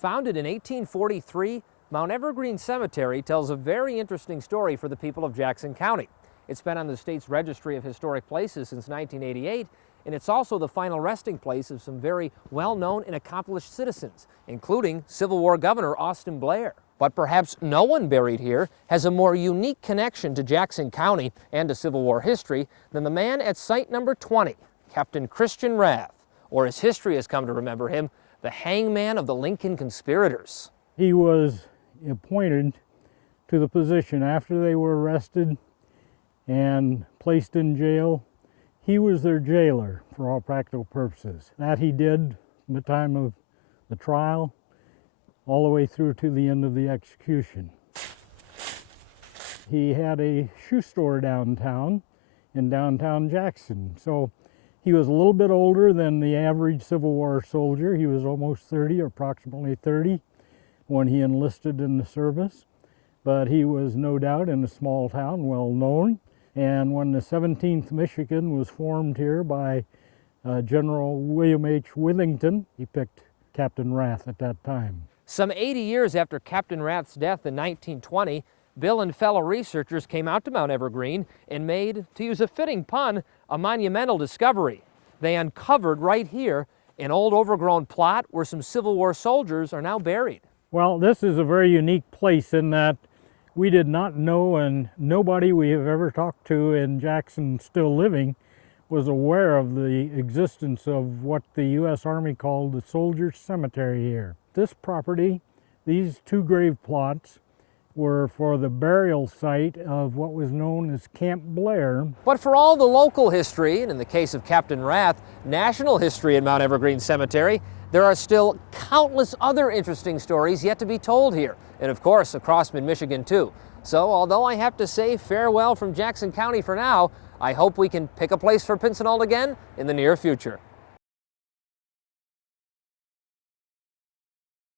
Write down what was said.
Founded in 1843, Mount Evergreen Cemetery tells a very interesting story for the people of Jackson County. It's been on the state's Registry of Historic Places since 1988, and it's also the final resting place of some very well-known and accomplished citizens, including Civil War Governor Austin Blair. But perhaps no one buried here has a more unique connection to Jackson County and to Civil War history than the man at site number 20, Captain Christian Rath, or as history has come to remember him, the hangman of the Lincoln conspirators. He was appointed to the position after they were arrested and placed in jail. He was their jailer for all practical purposes. That he did from the time of the trial all the way through to the end of the execution. He had a shoe store downtown in downtown Jackson. So he was a little bit older than the average Civil War soldier. He was almost 30, or approximately 30, when he enlisted in the service. But he was no doubt in a small town, well known. And when the 17th Michigan was formed here by General William H. Withington, he picked Captain Rath at that time. Some 80 years after Captain Rath's death in 1920, Bill and fellow researchers came out to Mount Evergreen and made, to use a fitting pun, a monumental discovery. They uncovered right here an old overgrown plot where some Civil War soldiers are now buried. Well, this is a very unique place in that we did not know, and nobody we have ever talked to in Jackson still living was aware of the existence of what the U.S. Army called the Soldiers' Cemetery here. This property, these two grave plots, were for the burial site of what was known as Camp Blair. But for all the local history, and in the case of Captain Rath, national history at Mount Evergreen Cemetery, there are still countless other interesting stories yet to be told here, and of course across mid-Michigan too. So although I have to say farewell from Jackson County for now, I hope we can pick a place for Pinsonnault again in the near future.